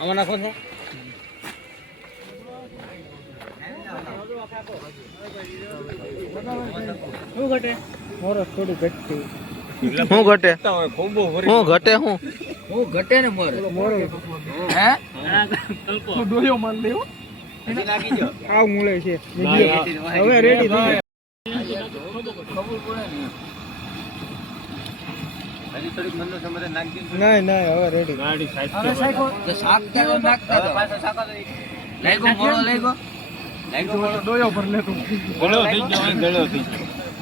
આમાં નાખો છો શું ઘટે મોરસ થોડી ઘટતી હું ઘટે હું ઘટે હું ઘટે ને મોરસ હે ડોયો માર લેવો લાગી ગયો આ મૂળે છે હવે રેડી થઈ ખબર પડે ને હજી થોડીક મનનો સમય નાખી દે નહીં હવે રેડી ગાડી સાઈડ તો શાક કેવો નાખતા તો પાછો શાક લાગ્યો મોળો લાગ્યો મોળો ડોયો પર લે તું ગળો થઈ જાય ગળો થઈ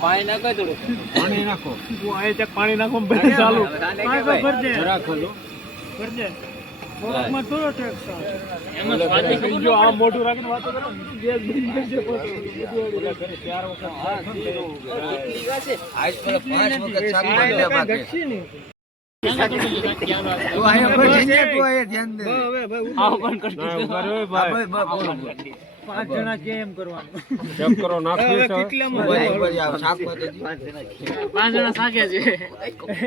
પાણી નાખો થોડું પાણી નાખો તું આ ચક પાણી નાખો બે ચાલુ પાછો ભરજે જરા ખોલો ભરજે મોરસમાં થોડો ટેક્સ એમાં સ્વાદી ખબર જો આ મોઢું રાખીને વાતો કરો ગેસ બંધ કરજે પોતો ઓલા ઘરે 4 વખત હા કેટલી વાસે આજ પર 5 વખત શાક બનાવ્યા બાકી તો આયા પર જઈએ તો આયા ધ્યાન દે હવે આ પણ કરતી ભાઈ પાંચ જણા કેમ કરવાનું ચેક કરો નાખી છે કેટલામાં શાક માટે 5 જણા શાકે છે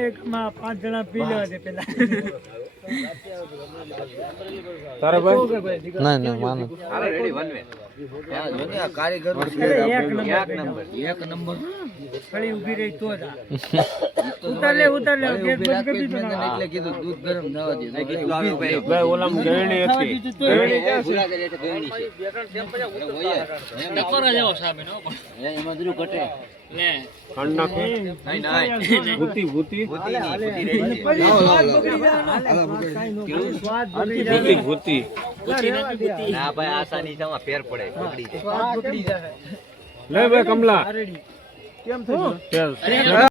એકમાં 5 જણા પી લેવા દે પેલા તારે ભાઈ ના માનો હાલે રેડી વનવે યાર જોને આ કારીગર એક નંબર ખડી ઊભી રહી તો જ ઉતાર લે ગેસ બંધ કરી દીધો એટલે કીધું દૂધ ગરમ થવા દે કેટલું આવ્યું ભાઈ ઓલામ ગળણી હતી ગળણી પૂરા કરે છે ગળણી છે બે ત્રણ સેમ પજા ટકોર જેવો સાબે નો પણ એમાં દરું ઘટે લે ખાંડ નાખો નહીં ભૂતી ભૂતી ના ભાઈ આસાની છે ફેર પડે બગડી જાય લે ભાઈ કમલા કેમ થયું